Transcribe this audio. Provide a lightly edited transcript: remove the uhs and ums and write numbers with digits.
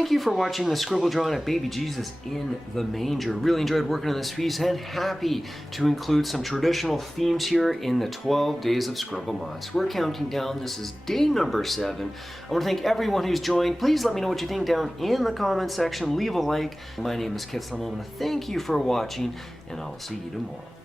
Thank you for watching the scribble drawing of baby Jesus in the manger. Really enjoyed working on this piece and happy to include some traditional themes here in the 12 days of Scriblemas. We're counting down. This is day number 7. I want to thank everyone who's joined. Please let me know what you think down in the comment section. Leave a like. My name is Kitslams. I want to thank you for watching, and I'll see you tomorrow.